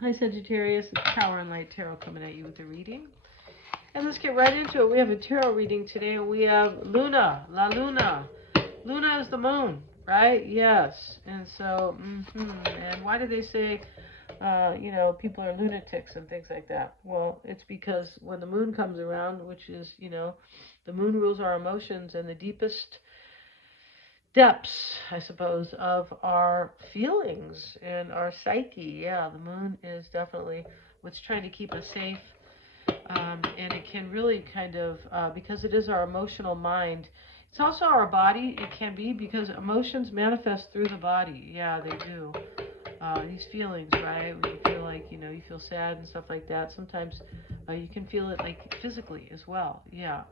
Hi Sagittarius, it's Power and Light Tarot coming at you with a reading. And let's get right into it. We have a tarot reading today, and we have Luna, La Luna. Luna is the moon, right? Yes. And so, and why do they say, people are lunatics and things like that? Well, it's because when the moon comes around, which is, the moon rules our emotions and the deepest depths, I suppose, of our feelings and our psyche. Yeah, the moon is definitely what's trying to keep us safe. And it can really kind of, because it is our emotional mind, it's also our body. It can be because emotions manifest through the body. Yeah, they do. These feelings, right? When you feel like, you feel sad and stuff like that. Sometimes you can feel it like physically as well. Yeah.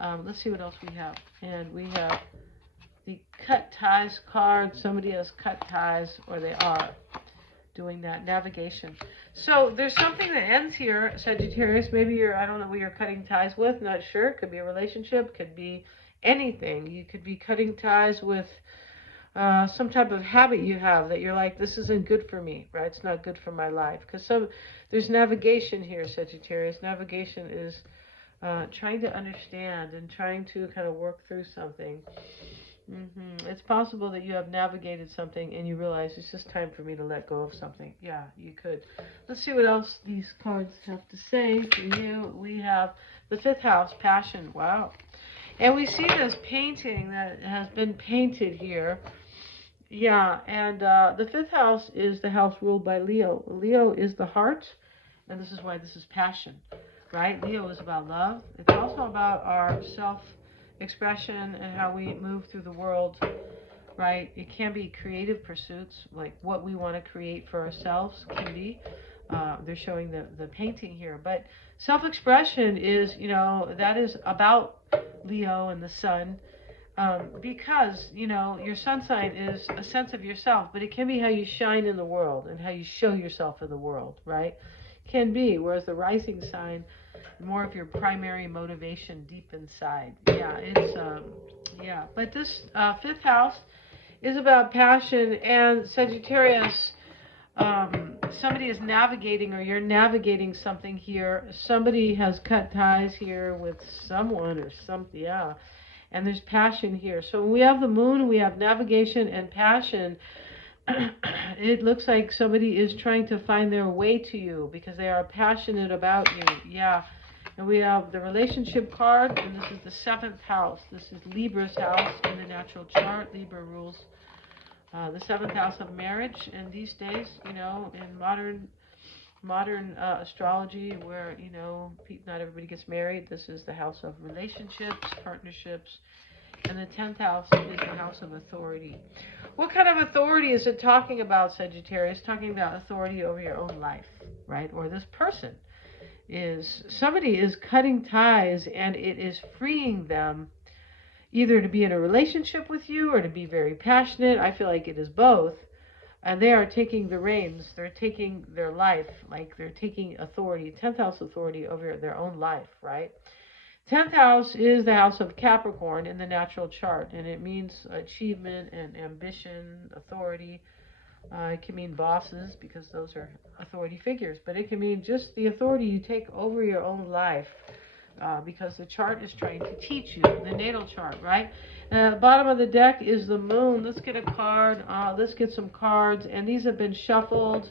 Let's see what else we have. And we have the cut ties card. Somebody has cut ties, or they are doing that navigation. So there's something that ends here, Sagittarius. Maybe I don't know who you're cutting ties with, not sure. Could be a relationship, could be anything. You could be cutting ties with some type of habit you have that you're like, this isn't good for me, right? It's not good for my life. Because there's navigation here, Sagittarius. Navigation is trying to understand and trying to kind of work through something. It's possible that you have navigated something and you realize it's just time for me to let go of something. Yeah, you could. Let's see what else these cards have to say for you. We have the fifth house, passion. Wow. And we see this painting that has been painted here. Yeah, and the fifth house is the house ruled by Leo. Leo is the heart, and this is why this is passion, right? Leo is about love. It's also about our self-expression and how we move through the world, right? It can be creative pursuits, like what we want to create for ourselves can be. They're showing the painting here. But self-expression is, that is about Leo and the sun. Because, your sun sign is a sense of yourself, but it can be how you shine in the world and how you show yourself in the world, right? Can be, whereas the rising sign, more of your primary motivation deep inside. Yeah, but this fifth house is about passion, and Sagittarius, somebody is navigating, or you're navigating something here. Somebody has cut ties here with someone or something, yeah. And there's passion here. So when we have the moon, we have navigation and passion. It looks like somebody is trying to find their way to you because they are passionate about you. Yeah. And we have the relationship card, and this is the seventh house. This is Libra's house in the natural chart. Libra rules the seventh house of marriage. And these days, in modern astrology, where not everybody gets married, this is the house of relationships, partnerships, and the 10th house is the house of authority. What kind of authority is it talking about, Sagittarius? Talking about authority over your own life, right? Or this person somebody is cutting ties, and it is freeing them either to be in a relationship with you or to be very passionate. I feel like it is both. And they are taking the reins. They're taking their life, like they're taking authority, 10th house authority over their own life, right? 10th house is the house of Capricorn in the natural chart, and it means achievement and ambition, authority. It can mean bosses, because those are authority figures, but it can mean just the authority you take over your own life. Because the chart is trying to teach you, the natal chart, right? At the bottom of the deck is the moon. Let's get a card. Let's get some cards. And these have been shuffled.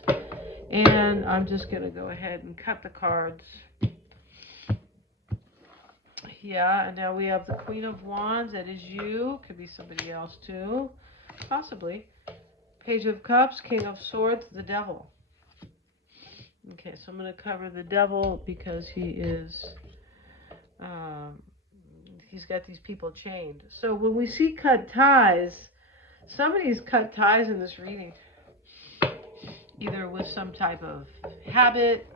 And I'm just going to go ahead and cut the cards. Yeah, and now we have the Queen of Wands. That is you. Could be somebody else too. Possibly. Page of Cups, King of Swords, the Devil. Okay, so I'm going to cover the Devil because he is... he's got these people chained. So when we see cut ties, somebody's cut ties in this reading, either with some type of habit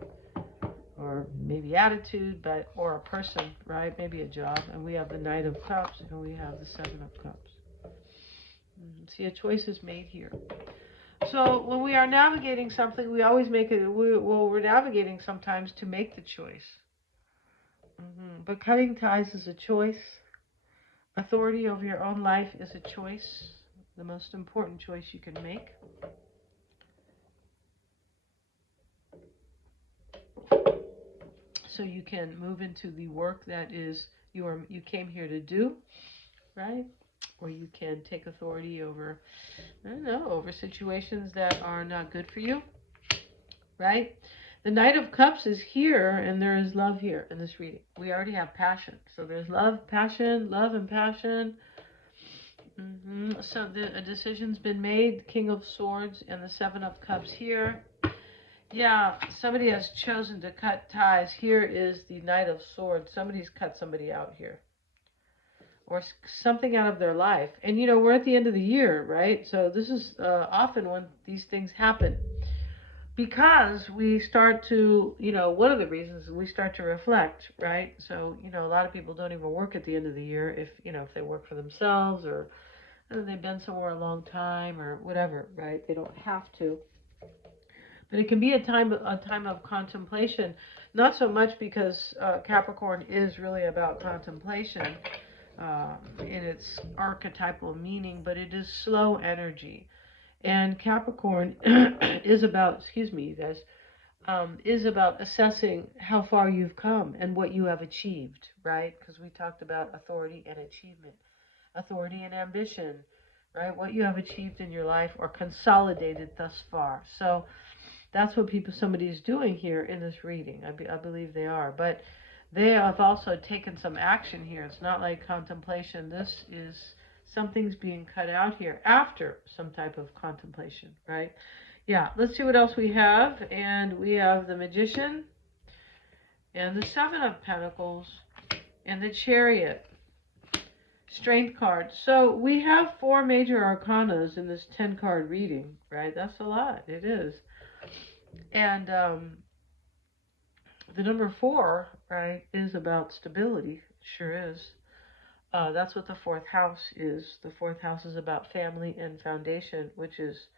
or maybe attitude, or a person, right? Maybe a job. And we have the Knight of Cups, and we have the Seven of Cups. See, a choice is made here. So when we are navigating something, we always make it. We're navigating sometimes to make the choice. But cutting ties is a choice. Authority over your own life is a choice, the most important choice you can make. so you can move into the work that is you came here to do, right? Or you can take authority over, I don't know, over situations that are not good for you, right? The Knight of Cups is here, and there is love here in this reading. We already have passion. So there's love, passion, love and passion. So a decision's been made. King of Swords and the Seven of Cups here. Yeah, somebody has chosen to cut ties. Here is the Knight of Swords. Somebody's cut somebody out here. Or something out of their life. And, you know, we're at the end of the year, right? So this is often when these things happen. Because we start to, you know, one of the reasons is we start to reflect, right? So, you know, a lot of people don't even work at the end of the year if, you know, if they work for themselves or they've been somewhere a long time or whatever, right? They don't have to. But it can be a time of contemplation, not so much because Capricorn is really about contemplation in its archetypal meaning, but it is slow energy. And Capricorn is about, is about assessing how far you've come and what you have achieved, right? Because we talked about authority and achievement, authority and ambition, right? What you have achieved in your life or consolidated thus far. So that's what somebody is doing here in this reading. I believe they are. But they have also taken some action here. It's not like contemplation. This is something's being cut out here after some type of contemplation, right? Yeah, let's see what else we have. And we have the Magician and the Seven of Pentacles and the Chariot. Strength card. So we have 4 major arcanas in this 10-card reading, right? That's a lot. It is. And the number 4, right, is about stability. It sure is. That's what the 4th house is. The 4th house is about family and foundation, which is,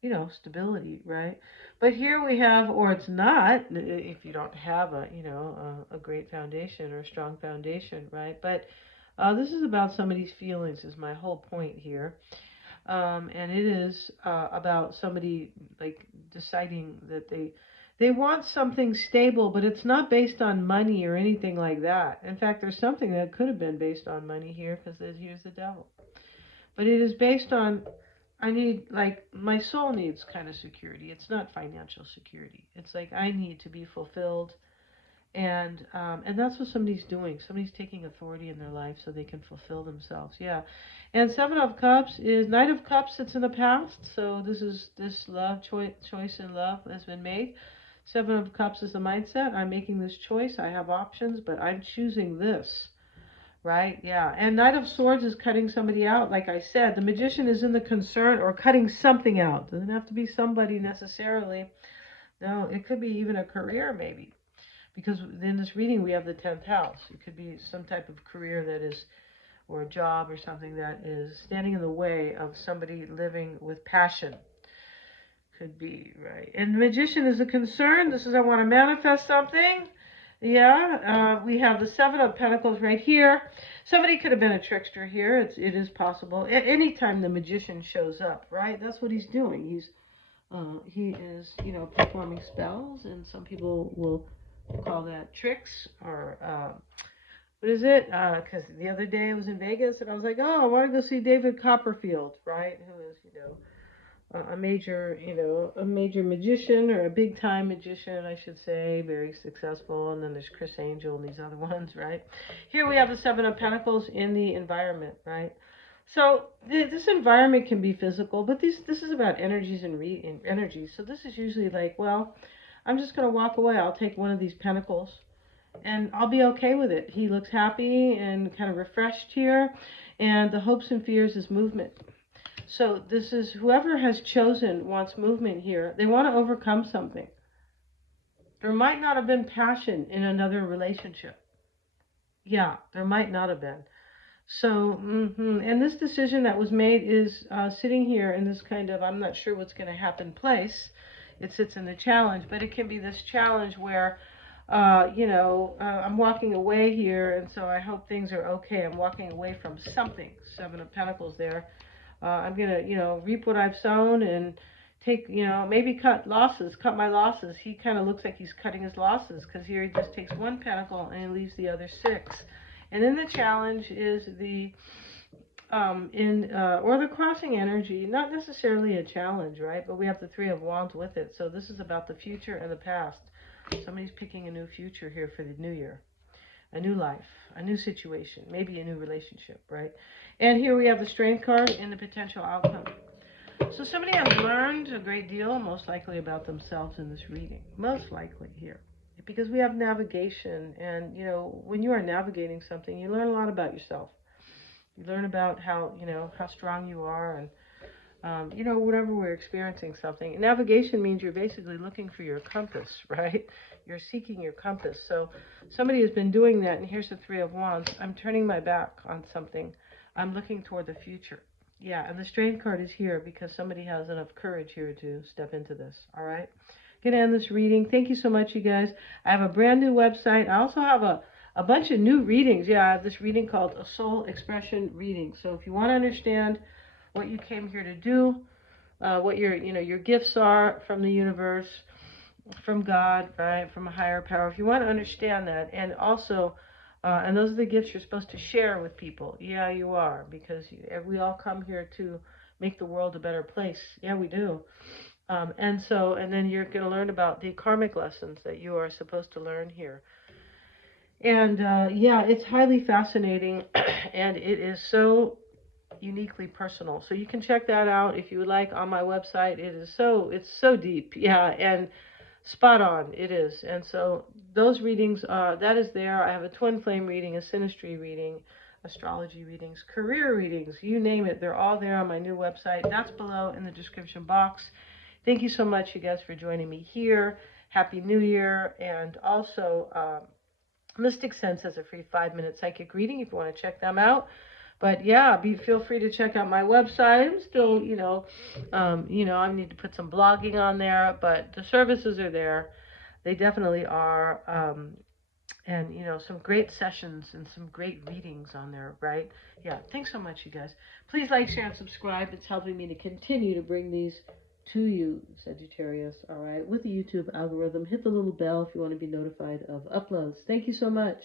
you know, stability, right? But here we have, or it's not, if you don't have a, you know, a great foundation or a strong foundation, right? But this is about somebody's feelings is my whole point here. And it is about somebody, like, deciding that they want something stable, but it's not based on money or anything like that. In fact, there's something that could have been based on money here, because here's the devil. But it is based on, I need, like, my soul needs kind of security. It's not financial security. It's like I need to be fulfilled. And that's what somebody's doing. Somebody's taking authority in their life so they can fulfill themselves. Yeah. And Seven of Cups is, Knight of Cups sits in the past. So this love, choice in love has been made. Seven of Cups is the mindset. I'm making this choice. I have options, but I'm choosing this. Right? Yeah. And Knight of Swords is cutting somebody out. Like I said, the Magician is in the concern or cutting something out. Doesn't have to be somebody necessarily. No, it could be even a career maybe. Because in this reading we have the 10th house. It could be some type of career that is, or a job or something that is standing in the way of somebody living with passion. Could be, right? And the Magician is a concern. This is, I want to manifest something. Yeah, we have the 7 of Pentacles right here. Somebody could have been a trickster here. It is possible. Anytime the Magician shows up, right? That's what he's doing. He is, you know, performing spells, and some people will call that tricks, or what is it? Because the other day I was in Vegas and I was like, oh, I want to go see David Copperfield, right? Who is, you know, a major magician, or a big time magician, I should say, very successful. And then there's Chris Angel and these other ones, right? Here we have the 7 of Pentacles in the environment, right? So this environment can be physical, but this is about energies and energies. So this is usually like, well, I'm just going to walk away. I'll take one of these pentacles and I'll be okay with it. He looks happy and kind of refreshed here. And the hopes and fears is movement. So this is, whoever has chosen wants movement here. They want to overcome something. There might not have been passion in another relationship. Yeah, there might not have been. So, and this decision that was made is sitting here in this kind of, I'm not sure what's going to happen place. It sits in the challenge, but it can be this challenge where, I'm walking away here, and so I hope things are okay. I'm walking away from something. 7 of Pentacles there. I'm going to, reap what I've sown and take, maybe cut my losses. He kind of looks like he's cutting his losses, because here he just takes one pentacle and he leaves the other 6. And then the challenge is the or the crossing energy, not necessarily a challenge, right? But we have the 3 of Wands with it. So this is about the future and the past. Somebody's picking a new future here for the new year. A new life, a new situation, maybe a new relationship, right? And here we have the Strength card and the potential outcome. So somebody has learned a great deal, most likely about themselves in this reading. Most likely here. Because we have navigation, and, when you are navigating something, you learn a lot about yourself. You learn about how strong you are, and, whenever we're experiencing something. Navigation means you're basically looking for your compass, right? You're seeking your compass. So somebody has been doing that, and here's the 3 of Wands. I'm turning my back on something. I'm looking toward the future. Yeah, and the Strength card is here because somebody has enough courage here to step into this, all right? Gonna end this reading. Thank you so much, you guys. I have a brand new website. I also have a bunch of new readings. Yeah, I have this reading called a soul expression reading. So if you want to understand what you came here to do, what your gifts are from the universe, from God, right, from a higher power, if you want to understand that, and also, and those are the gifts you're supposed to share with people. Yeah, you are, because we all come here to make the world a better place. Yeah, we do. And then you're going to learn about the karmic lessons that you are supposed to learn here. And yeah, it's highly fascinating, and it is so uniquely personal. So you can check that out if you would like on my website. It's so deep, yeah, and spot on it is. And so those readings, that is there. I have a twin flame reading, a synastry reading, astrology readings, career readings, you name it. They're all there on my new website. That's below in the description box. Thank you so much, you guys, for joining me here. Happy New Year. And also, Mystic Sense has a free 5-minute psychic reading if you want to check them out. But yeah, feel free to check out my website. I'm still, I need to put some blogging on there, but the services are there. They definitely are. And, some great sessions and some great readings on there, right? Yeah, thanks so much, you guys. Please like, share, and subscribe. It's helping me to continue to bring these to you, Sagittarius, all right, with the YouTube algorithm. Hit the little bell if you want to be notified of uploads. Thank you so much.